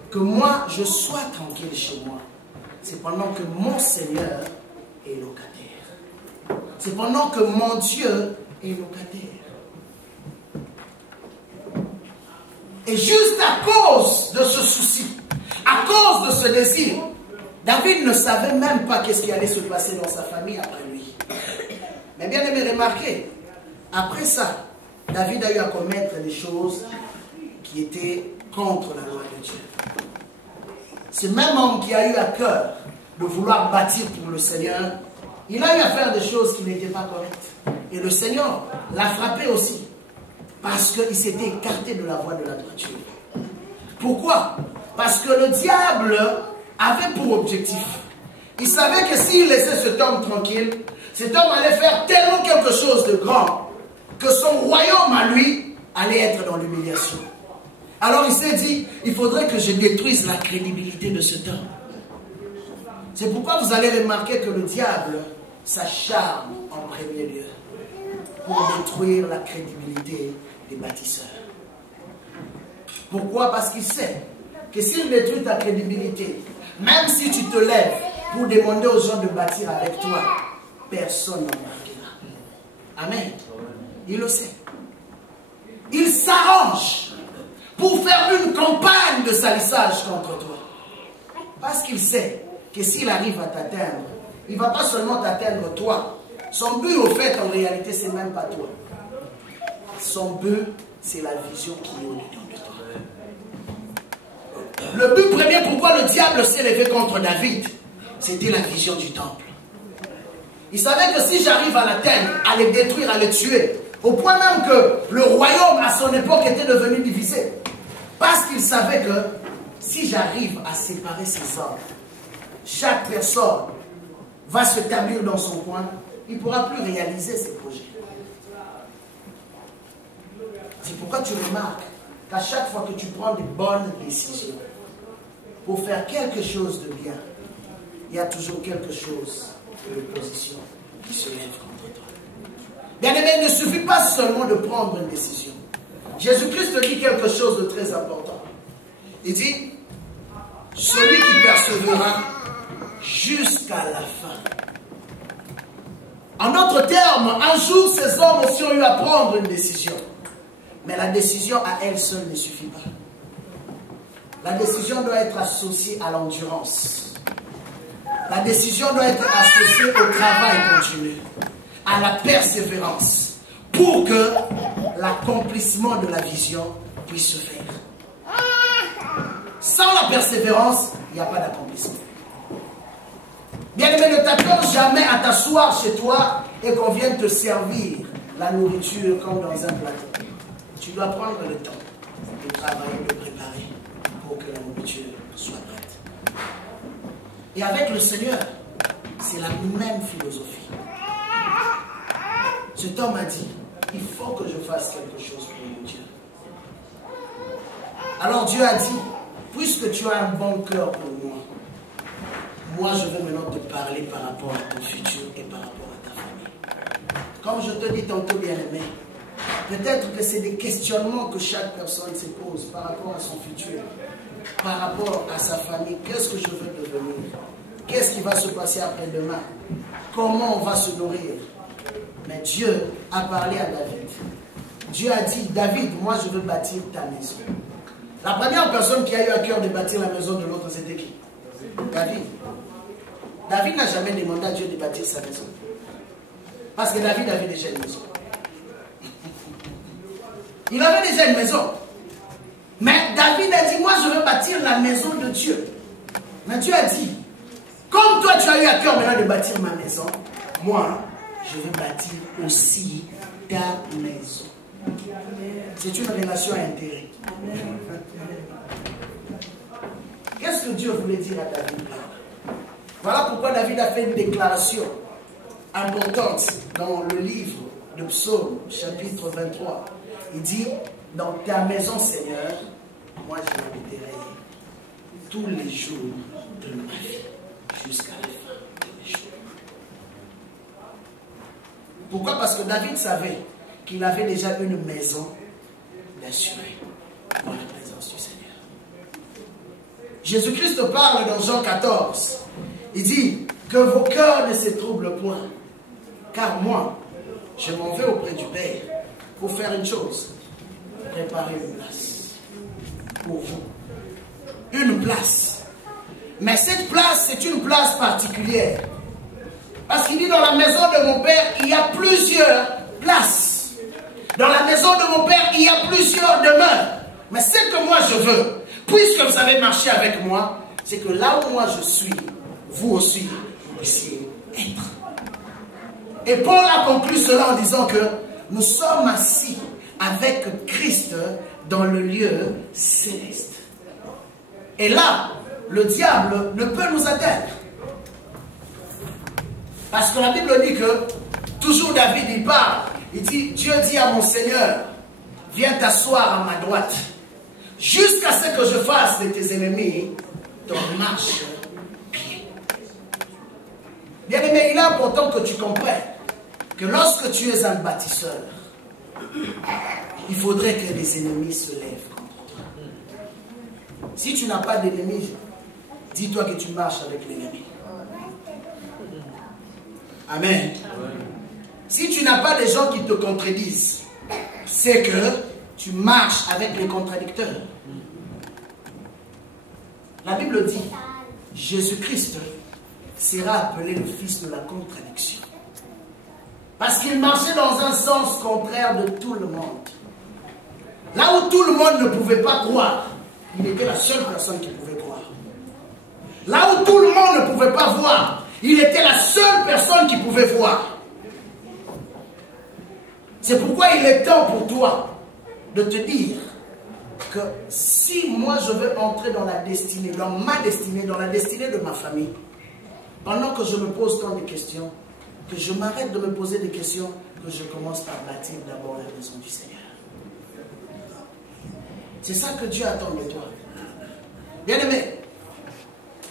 que moi, je sois tranquille chez moi. C'est pendant que mon Seigneur est locataire. C'est pendant que mon Dieu est locataire. Et juste à cause de ce souci, à cause de ce désir, David ne savait même pas qu'est-ce qui allait se passer dans sa famille après lui. Mais bien aimé, remarquez, après ça, David a eu à commettre des choses qui étaient contre la loi de Dieu. Ce même homme qui a eu à cœur de vouloir bâtir pour le Seigneur, il a eu à faire des choses qui n'étaient pas correctes. Et le Seigneur l'a frappé aussi, parce qu'il s'était écarté de la voie de la droiture. Pourquoi? Parce que le diable avait pour objectif. Il savait que s'il laissait cet homme tranquille, cet homme allait faire tellement quelque chose de grand que son royaume à lui allait être dans l'humiliation. Alors il s'est dit, il faudrait que je détruise la crédibilité de cet homme. C'est pourquoi vous allez remarquer que le diable s'acharne en premier lieu pour détruire la crédibilité des bâtisseurs. Pourquoi? Parce qu'il sait que s'il détruit ta crédibilité, même si tu te lèves pour demander aux gens de bâtir avec toi, personne n'embarquera. Amen. Il le sait. Il s'arrange pour faire une campagne de salissage contre toi. Parce qu'il sait que s'il arrive à t'atteindre, il ne va pas seulement t'atteindre toi. Son but, au fait, en réalité, ce n'est même pas toi. Son but, c'est la vision qui est au-dedans de toi. Le but premier pourquoi le diable s'est levé contre David, c'était la vision du temple. Il savait que si j'arrive à l'atteindre, à le détruire, à le tuer, au point même que le royaume à son époque était devenu divisé, parce qu'il savait que si j'arrive à séparer ces hommes, chaque personne va se établir dans son coin, il ne pourra plus réaliser ses projets. C'est pourquoi tu remarques qu'à chaque fois que tu prends des bonnes décisions pour faire quelque chose de bien, il y a toujours quelque chose de l'opposition qui se lève contre toi. Bien aimé, il ne suffit pas seulement de prendre une décision. Jésus-Christ dit quelque chose de très important. Il dit, celui qui persévérera jusqu'à la fin. En d'autres termes, un jour, ces hommes aussi ont eu à prendre une décision. Mais la décision à elle seule ne suffit pas. La décision doit être associée à l'endurance. La décision doit être associée au travail continu, à la persévérance, pour que l'accomplissement de la vision puisse se faire. Sans la persévérance, il n'y a pas d'accomplissement. Bien-aimé, ne t'attends jamais à t'asseoir chez toi et qu'on vienne te servir la nourriture comme dans un plateau. Tu dois prendre le temps de travailler, de préparer pour que la nourriture soit prête. Et avec le Seigneur, c'est la même philosophie. Cet homme a dit, il faut que je fasse quelque chose pour mon Dieu. Alors Dieu a dit, puisque tu as un bon cœur pour moi je vais maintenant te parler par rapport à ton futur et par rapport à ta famille. Comme je te dis tantôt, bien-aimé, peut-être que c'est des questionnements que chaque personne se pose par rapport à son futur, par rapport à sa famille. Qu'est-ce que je veux devenir? Qu'est-ce qui va se passer après-demain? Comment on va se nourrir? Mais Dieu a parlé à David. Dieu a dit, David, moi je veux bâtir ta maison. La première personne qui a eu à cœur de bâtir la maison de l'autre, c'était qui? David. David n'a jamais demandé à Dieu de bâtir sa maison. Parce que David avait déjà une maison. Il avait déjà une maison. Mais David a dit, moi je veux bâtir la maison de Dieu. Mais Dieu a dit, comme toi tu as eu à cœur maintenant de bâtir ma maison, moi je veux bâtir aussi ta maison. C'est une relation à intérêt. Qu'est-ce que Dieu voulait dire à David là? Voilà pourquoi David a fait une déclaration importante dans le livre de Psaume, chapitre 23. Il dit, dans ta maison, Seigneur, moi je m'habiterai tous les jours de ma vie, jusqu'à la fin de mes jours. Pourquoi? Parce que David savait qu'il avait déjà une maison d'assurée dans la présence du Seigneur. Jésus-Christ parle dans Jean 14. Il dit que vos cœurs ne se troublent point. Car moi, je m'en vais auprès du Père pour faire une chose. Préparer une place pour vous. Une place. Mais cette place, c'est une place particulière. Parce qu'il dit dans la maison de mon Père, il y a plusieurs places. Dans la maison de mon Père, il y a plusieurs demeures. Mais ce que moi je veux, puisque vous avez marché avec moi, c'est que là où moi je suis, vous aussi, vous puissiez être. Et Paul a conclu cela en disant que nous sommes assis avec Christ dans le lieu céleste. Et là, le diable ne peut nous atteindre. Parce que la Bible dit que, toujours David, il parle, il dit, Dieu dit à mon Seigneur, viens t'asseoir à ma droite, jusqu'à ce que je fasse de tes ennemis ton marche. Bien aimé, il est important que tu comprennes que lorsque tu es un bâtisseur, il faudrait que les ennemis se lèvent contre toi. Si tu n'as pas d'ennemis, dis-toi que tu marches avec l'ennemi. Amen. Si tu n'as pas de gens qui te contredisent, c'est que tu marches avec les contradicteurs. La Bible dit, Jésus-Christ sera appelé le fils de la contradiction. Parce qu'il marchait dans un sens contraire de tout le monde. Là où tout le monde ne pouvait pas croire, il était la seule personne qui pouvait croire. Là où tout le monde ne pouvait pas voir, il était la seule personne qui pouvait voir. C'est pourquoi il est temps pour toi de te dire que si moi je veux entrer dans la destinée, dans ma destinée, dans la destinée de ma famille, pendant que je me pose tant de questions, que je m'arrête de me poser des questions, que je commence par bâtir d'abord la maison du Seigneur. C'est ça que Dieu attend de toi. Bien-aimé,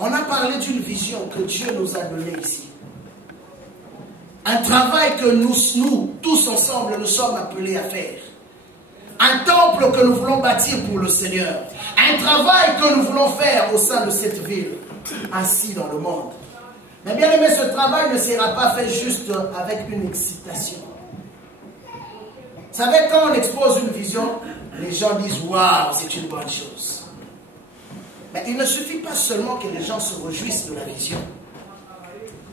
on a parlé d'une vision que Dieu nous a donnée ici. Un travail que nous tous ensemble, nous sommes appelés à faire. Un temple que nous voulons bâtir pour le Seigneur. Un travail que nous voulons faire au sein de cette ville, ainsi dans le monde. Mais bien aimé, ce travail ne sera pas fait juste avec une excitation. Vous savez, quand on expose une vision, les gens disent « Waouh, c'est une bonne chose ». Mais il ne suffit pas seulement que les gens se réjouissent de la vision.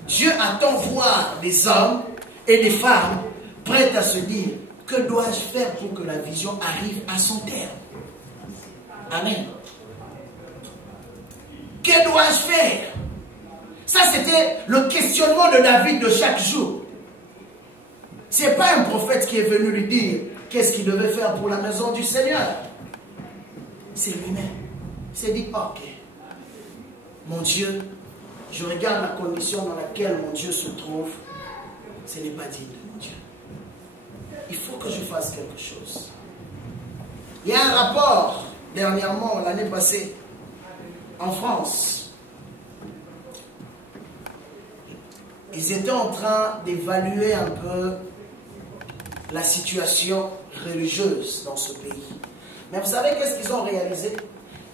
Dieu attend voir des hommes et des femmes prêts à se dire « Que dois-je faire pour que la vision arrive à son terme ?» Amen. Que dois-je faire? Ça, c'était le questionnement de David de chaque jour. Ce n'est pas un prophète qui est venu lui dire qu'est-ce qu'il devait faire pour la maison du Seigneur. C'est lui-même. Il s'est dit, ok, mon Dieu, je regarde la condition dans laquelle mon Dieu se trouve. Ce n'est pas digne de mon Dieu. Il faut que je fasse quelque chose. Il y a un rapport, dernièrement, l'année passée, en France. Ils étaient en train d'évaluer un peu la situation religieuse dans ce pays. Mais vous savez qu'est-ce qu'ils ont réalisé?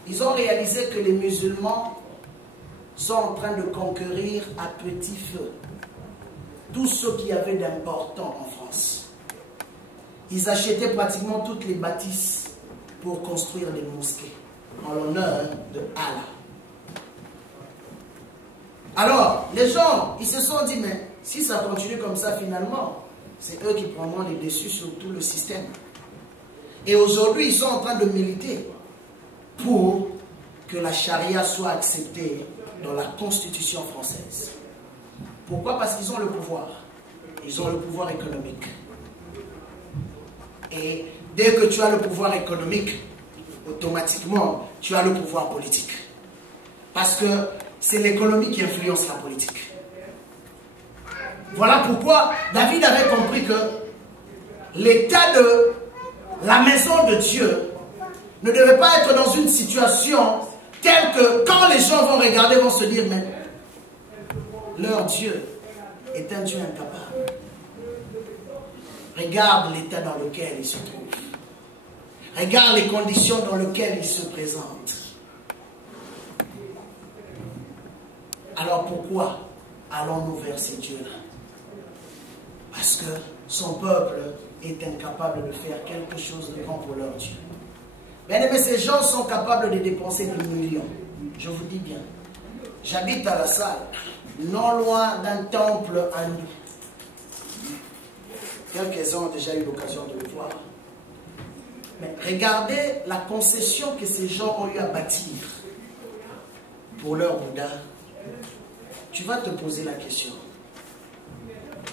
Ils ont réalisé que les musulmans sont en train de conquérir à petit feu tout ce qu'il y avait d'important en France. Ils achetaient pratiquement toutes les bâtisses pour construire des mosquées en l'honneur de Allah. Alors, les gens, ils se sont dit, mais si ça continue comme ça, finalement, c'est eux qui prendront les dessus sur tout le système. Et aujourd'hui, ils sont en train de militer pour que la charia soit acceptée dans la Constitution française. Pourquoi? Parce qu'ils ont le pouvoir. Ils ont le pouvoir économique. Et dès que tu as le pouvoir économique, automatiquement, tu as le pouvoir politique. Parce que c'est l'économie qui influence la politique. Voilà pourquoi David avait compris que l'état de la maison de Dieu ne devait pas être dans une situation telle que quand les gens vont regarder, vont se dire, mais leur Dieu est un Dieu incapable. Regarde l'état dans lequel il se trouve. Regarde les conditions dans lesquelles il se présente. Alors pourquoi allons-nous vers ces dieux-là? Parce que son peuple est incapable de faire quelque chose de grand pour leur Dieu. Bien aimé, ces gens sont capables de dépenser des millions. Je vous dis bien. J'habite à La Salle, non loin d'un temple hindou. Quelques-uns ont déjà eu l'occasion de le voir. Mais regardez la concession que ces gens ont eu à bâtir pour leur Bouddha. Tu vas te poser la question.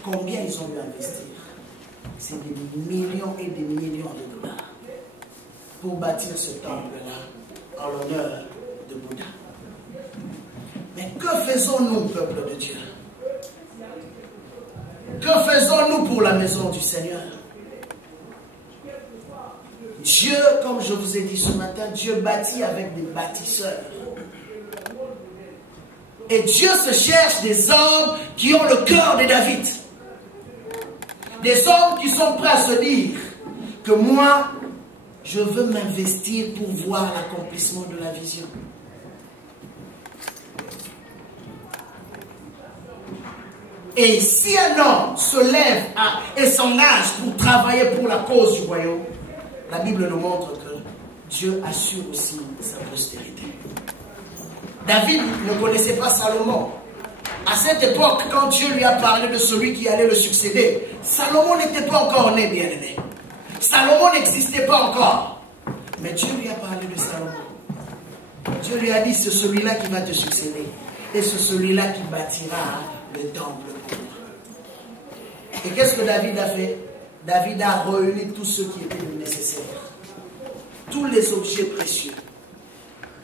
Combien ils ont dû investir? C'est des millions et des millions de dollars pour bâtir ce temple-là en l'honneur de Bouddha. Mais que faisons-nous, peuple de Dieu? Que faisons-nous pour la maison du Seigneur? Dieu, comme je vous ai dit ce matin, Dieu bâtit avec des bâtisseurs. Et Dieu se cherche des hommes qui ont le cœur de David. Des hommes qui sont prêts à se dire que moi, je veux m'investir pour voir l'accomplissement de la vision. Et si un homme se lève et s'engage pour travailler pour la cause du royaume, la Bible nous montre que Dieu assure aussi sa postérité. David ne connaissait pas Salomon. À cette époque, quand Dieu lui a parlé de celui qui allait le succéder, Salomon n'était pas encore né, bien-aimé. Salomon n'existait pas encore. Mais Dieu lui a parlé de Salomon. Dieu lui a dit, c'est celui-là qui va te succéder. Et c'est celui-là qui bâtira le temple pour moi. Et qu'est-ce que David a fait? David a réuni tout ce qui était nécessaire. Tous les objets précieux.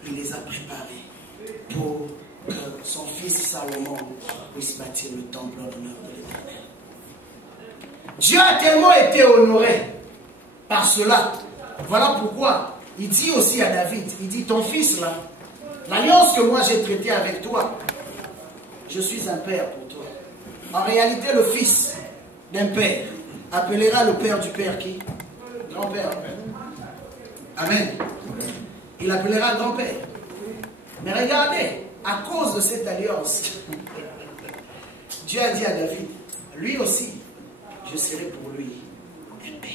Il les a préparés pour que son fils Salomon puisse bâtir le temple en l'honneur de l'Éternel. Dieu a tellement été honoré par cela. Voilà pourquoi il dit aussi à David, il dit, ton fils là, l'alliance que moi j'ai traitée avec toi, je suis un père pour toi. En réalité, le fils d'un père appellera le père du père qui? Grand-père. Amen. Il appellera grand-père. Mais regardez, à cause de cette alliance, Dieu a dit à David, lui aussi, je serai pour lui un père.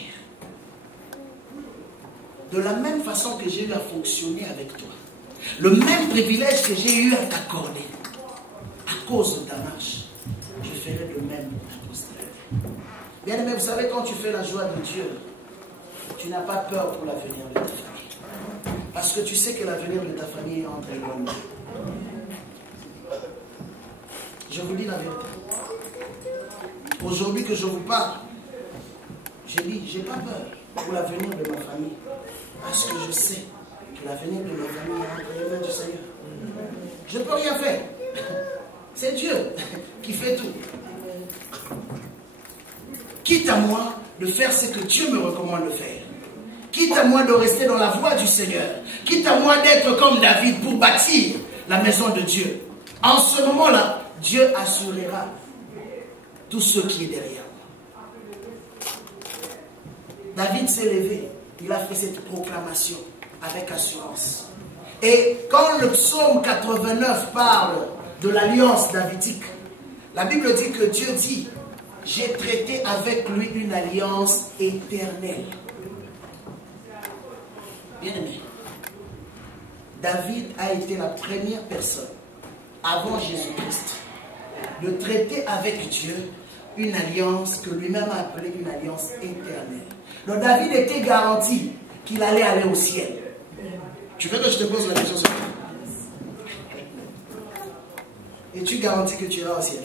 De la même façon que j'ai eu à fonctionner avec toi, le même privilège que j'ai eu à t'accorder, à cause de ta marche, je ferai de même pour ta postérité. Bien aimé, vous savez, quand tu fais la joie de Dieu, tu n'as pas peur pour l'avenir de ta famille. Parce que tu sais que l'avenir de ta famille est entre les bonnes mains. Je vous dis la vérité. Aujourd'hui que je vous parle, je dis, je n'ai pas peur pour l'avenir de ma famille. Parce que je sais que l'avenir de ma famille est entre les mains du Seigneur. Je ne peux rien faire. C'est Dieu qui fait tout. Quitte à moi de faire ce que Dieu me recommande de faire. Quitte à moi de rester dans la voie du Seigneur. Quitte à moi d'être comme David pour bâtir la maison de Dieu. En ce moment-là, Dieu assurera tout ce qui est derrière moi. David s'est levé. Il a fait cette proclamation avec assurance. Et quand le psaume 89 parle de l'alliance davidique, la Bible dit que Dieu dit, j'ai traité avec lui une alliance éternelle. Bien-aimé, David a été la première personne, avant Jésus-Christ, de traiter avec Dieu une alliance que lui-même a appelée une alliance éternelle. Donc David était garanti qu'il allait aller au ciel. Tu veux que je te pose la question sur toi? Et tu garantis que tu iras au ciel?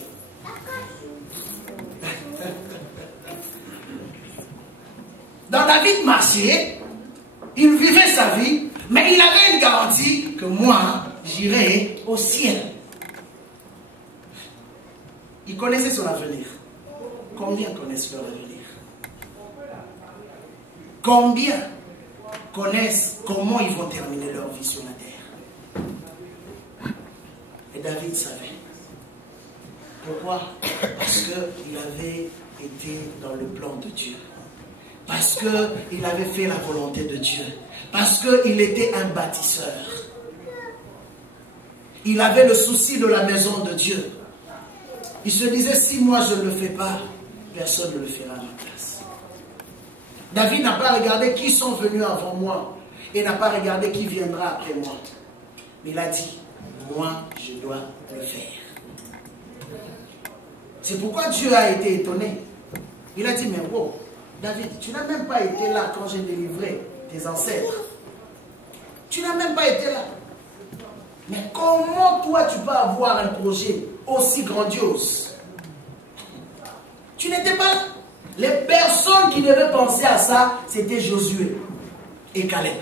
Donc David marchait, il vivait sa vie, mais il avait une garantie que moi, j'irai au ciel. Il connaissait son avenir. Combien connaissent leur avenir? Combien connaissent comment ils vont terminer leur vie sur la terre? Et David savait. Pourquoi? Parce qu'il avait été dans le plan de Dieu. Parce qu'il avait fait la volonté de Dieu. Parce qu'il était un bâtisseur. Il avait le souci de la maison de Dieu. Il se disait, si moi je ne le fais pas, personne ne le fera à ma place. David n'a pas regardé qui sont venus avant moi et n'a pas regardé qui viendra après moi. Mais il a dit, moi je dois le faire. C'est pourquoi Dieu a été étonné. Il a dit, mais wow, David, tu n'as même pas été là quand j'ai délivré tes ancêtres. Tu n'as même pas été là. Mais comment toi tu peux avoir un projet aussi grandiose? Tu n'étais pas là. Les personnes qui devaient penser à ça, c'était Josué et Caleb.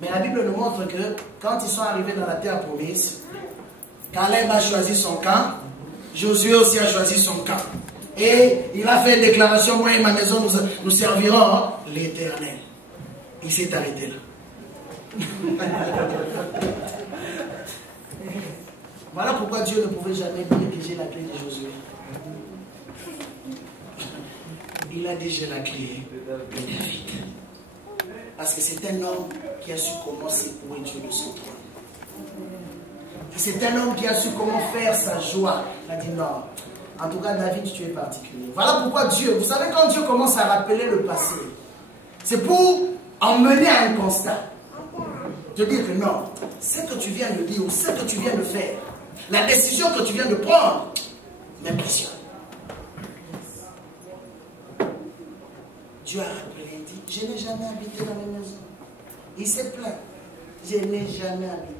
Mais la Bible nous montre que quand ils sont arrivés dans la terre promise, Caleb a choisi son camp, Josué aussi a choisi son camp. Et il a fait une déclaration, moi et ma maison, nous servirons l'Éternel. Il s'est arrêté là. Voilà pourquoi Dieu ne pouvait jamais dire que j'ai la clé de Josué. Il a déjà la clé de David. Parce que c'est un homme qui a su comment secouer Dieu de son trône. C'est un homme qui a su comment faire sa joie. Il a dit non. En tout cas, David, tu es particulier. Voilà pourquoi Dieu, vous savez, quand Dieu commence à rappeler le passé, c'est pour emmener à un constat. De dire que non, ce que tu viens de dire ou ce que tu viens de faire, La décision que tu viens de prendre m'impressionne. Dieu a rappelé et dit, je n'ai jamais habité dans la maison. Il s'est plaint. Je n'ai jamais habité.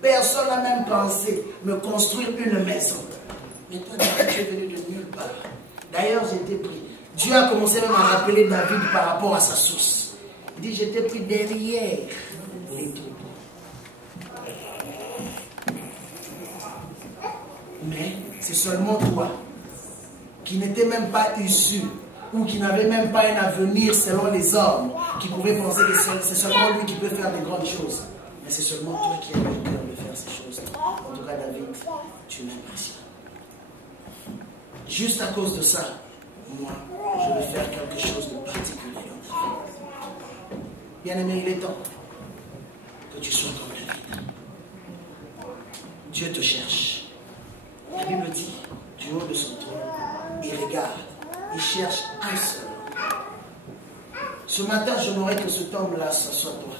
Personne n'a même pensé me construire une maison. Mais toi, tu es venu de nulle part. D'ailleurs, j'étais pris. Dieu a commencé même à rappeler David par rapport à sa source. Il dit, j'étais pris derrière les troupeaux. Mais c'est seulement toi qui n'étais même pas issu ou qui n'avait même pas un avenir selon les hommes, qui pouvait penser que c'est seulement lui qui peut faire des grandes choses. Mais c'est seulement toi qui as le cœur de faire ces choses. En tout cas, David, tu m'impressionnes. Juste à cause de ça, moi, je vais faire quelque chose de particulier dans ta vie. Bien-aimé, il est temps que tu sois comme David. Dieu te cherche. La Bible dit, du haut de son trône, il regarde, il cherche un seul. Ce matin, je n'aurais que cet homme-là, ce soit toi.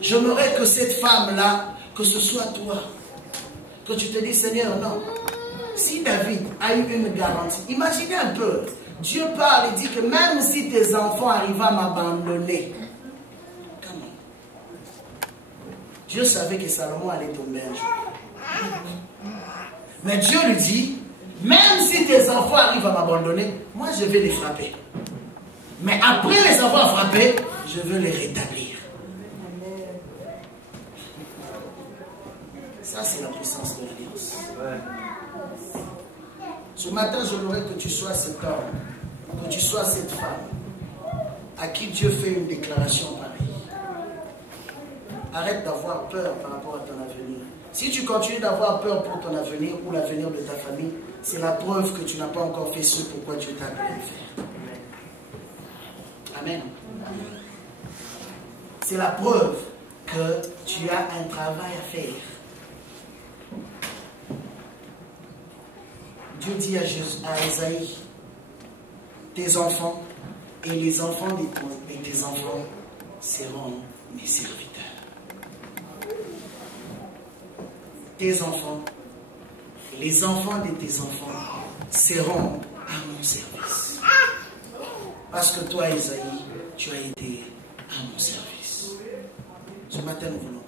Je n'aurais que cette femme-là, que ce soit toi. Que tu te dis, Seigneur, non. Si David a eu une garantie, imaginez un peu, Dieu parle et dit que même si tes enfants arrivent à m'abandonner, comment? Dieu savait que Salomon allait tomber un jour. Mais Dieu lui dit, même si tes enfants arrivent à m'abandonner, moi je vais les frapper. Mais après les avoir frappés, je veux les rétablir. Ça, c'est la puissance de l'alliance. Ce matin, je voudrais que tu sois cet homme, que tu sois cette femme, à qui Dieu fait une déclaration pareille. Arrête d'avoir peur par rapport à ton avenir. Si tu continues d'avoir peur pour ton avenir ou l'avenir de ta famille, c'est la preuve que tu n'as pas encore fait ce pourquoi Dieu t'a appelé à faire. Amen. C'est la preuve que tu as un travail à faire. Dieu dit à Esaïe, tes enfants et les enfants de tes enfants seront mes serviteurs. Tes enfants et les enfants de tes enfants seront à mon service. Parce que toi, Esaïe, tu as été à mon service. Ce matin, nous voulons